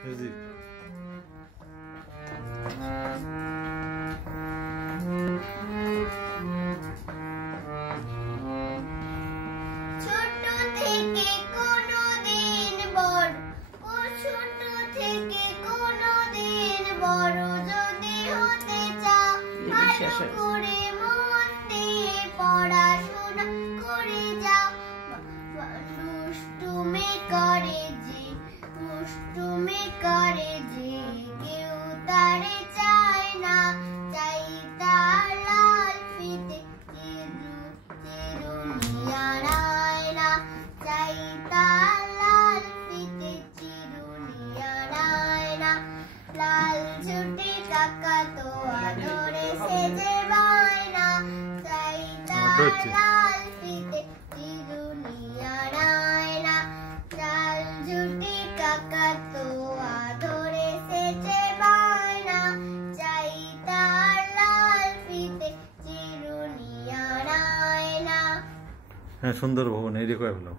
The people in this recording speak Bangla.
মিউজিক ছোট থেকে কোনদিন বড় ছোট থেকে কোনদিন বড় যদি হতে চাও ভালো করে মন দিয়ে পড়াশোনা করে যাও দুষ্টুমি করে যে কেউ তারে চায় না চাই তার লাল ফিতে চিরুনিয়া রায়না চাই তার লাল ফিতে চিরুনিয়া রায়না লাল ঝুটি কাকা তো আদরে সেজে বায়না চাই তার লাল ফিতে চিরুনিয়া রায়না লাল ঝুটি কাকা তো আদরে সেজে বায়না চাই তার লাল ফিতে চিরুনিয়া রায়না। হ্যাঁ সুন্দর ভবন এই রেখো না